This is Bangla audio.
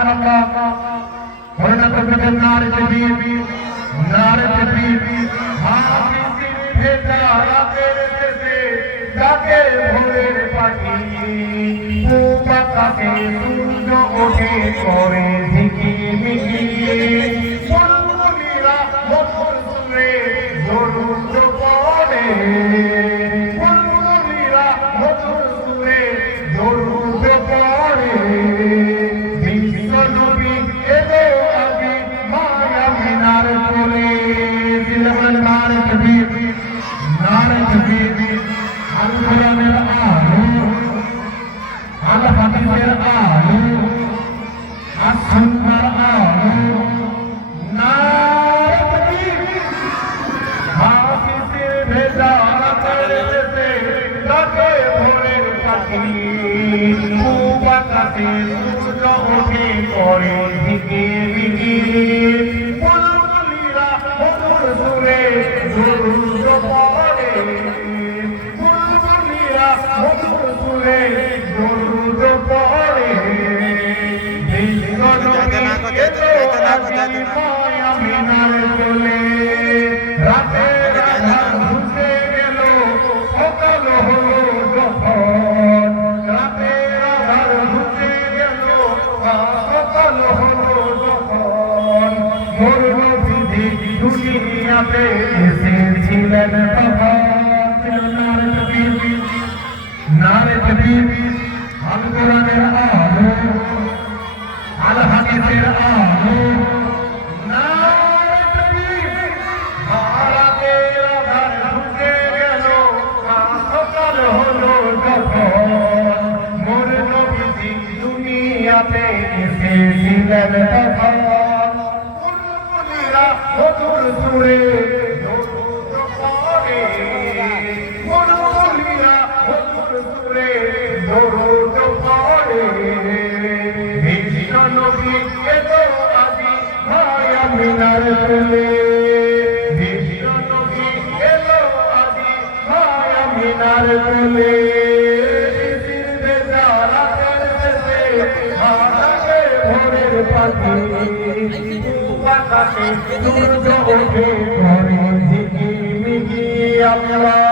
সুবহানাল্লাহ হরনা করবেন নারে তাকবীর হাফিজ ভেজা রাতের শেষে ডাকে ভোরের পাখি পূব আকাশে সূর্য ওঠে করে ঝিকিমিকি বুলবুলিরা মধুর সুরে দরুদ পড়ে বুলবুলিরা মধুর সুরে দরুদ পড়ে বিশ্ব নবী এলো আগে মায়া মিনার কোলে দিলমান নারে তাকবীর আল কোরআনের আলো আল হাদিসের আলো আর সুন্নাহর আলো নারে তাকবীর হাফিজের ভেজা রাতের শেষে ডাকে ভোরের পাখি পূব আকাশে সূর্য ওঠে করে ঝিকিমিকি বুলবুলিরা মধুর সুরে দরুদ পড়ে বুলবুলিরা মধুর সুরে দরুদ পড়ে বিশ্ব নবী মায়া মিনার কোলে রাতের আঁধার ঘুচে গেল সকাল হলো যখন রাতের আঁধার ঘুচে গেল সকাল হলো যখন মোর নবী দুনিয়াতে এসেছিলেন তখন নারে তাকবীর আল কোরআনের আলো আল হাদিসের আলো নারে তাকবীর রাতের আঁধার ঘুচে গেল সকাল হলো যখন মোর নবী দুনিয়াতে এসেছিলেন তখন বুলবুলিরা মধুর সুরে দরুদ পড়ে বুলবুলিরা মধুর সুরে দরুদ পড়ে বিশ্ব নবী এলো আজি মায়া মিনার কোলে বিশ্ব নবী এলো আজি মায়া মিনার কোলে ভোরের পাখি আকাশে সূর্য ওঠে করে ঝিকিমিকি আল্লাহ